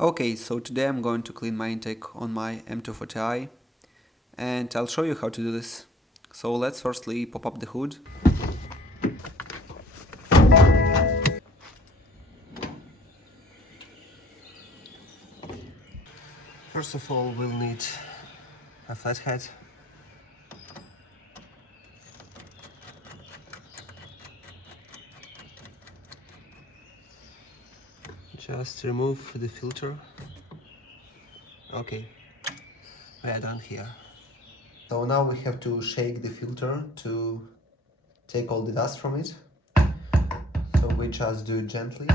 Okay, so today I'm going to clean my intake on my M240i and I'll show you how to do this. So let's firstly pop up the hood. First of all, we'll need a flathead. Just remove the filter. Okay, we are done here. So now we have to shake the filter to take all the dust from it. So we just do it gently.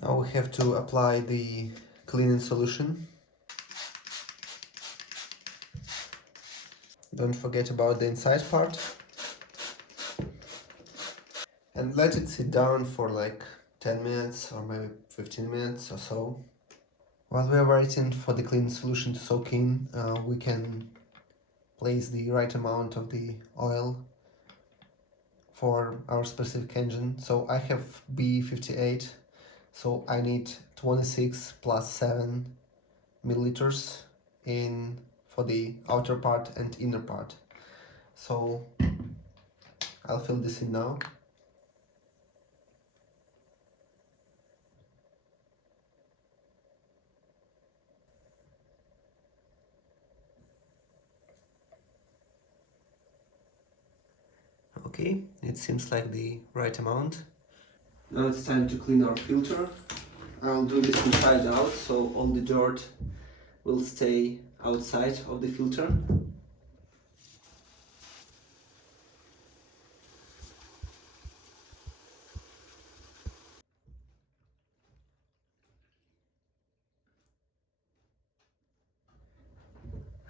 Now we have to apply the cleaning solution. Don't forget about the inside part. And let it sit down for like 10 minutes or maybe 15 minutes or so. While we are waiting for the cleaning solution to soak in, we can place the right amount of the oil for our specific engine. So I have B58, so I need 26 plus 7 milliliters for the outer part and inner part. So I'll fill this in now. Okay, it seems like the right amount. Now it's time to clean our filter. I'll do this inside out, so all the dirt will stay outside of the filter.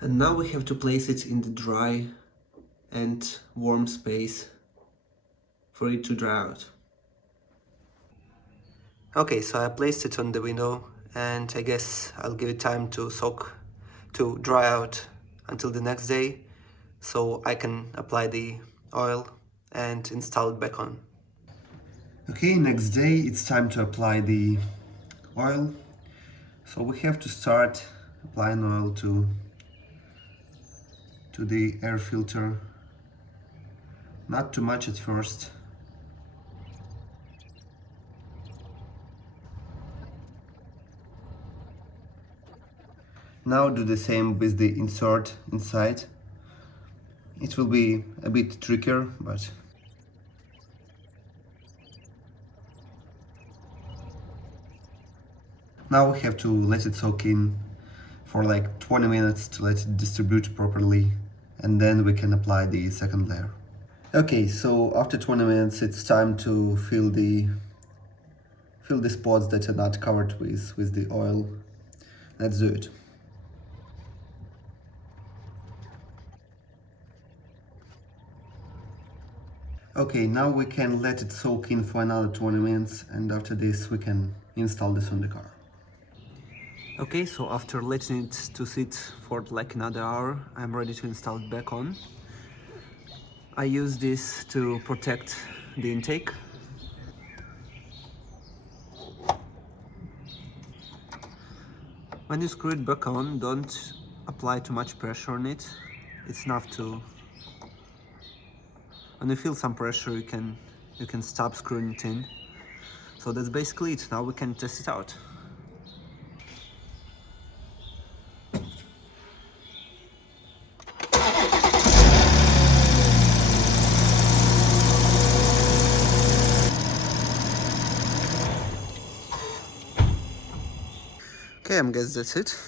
And now we have to place it in the dry and warm space for it to dry out. Okay, so I placed it on the window and I guess I'll give it time to dry out until the next day so I can apply the oil and install it back on. Okay, next day it's time to apply the oil. So we have to start applying oil to the air filter. Not too much at first. Now do the same with the insert inside. It will be a bit trickier, but now we have to let it soak in for like 20 minutes to let it distribute properly, and then we can apply the second layer. Okay, so after 20 minutes it's time to fill the spots that are not covered with the oil. Let's do it. Okay, now we can let it soak in for another 20 minutes, and after this we can install this on the car. Okay, so after letting it to sit for like another hour, I'm ready to install it back on. I use this to protect the intake. When you screw it back on, don't apply too much pressure on it. It's enough to... When you feel some pressure, you can stop screwing it in. So that's basically it. Now we can test it out. Okay, I guess that's it.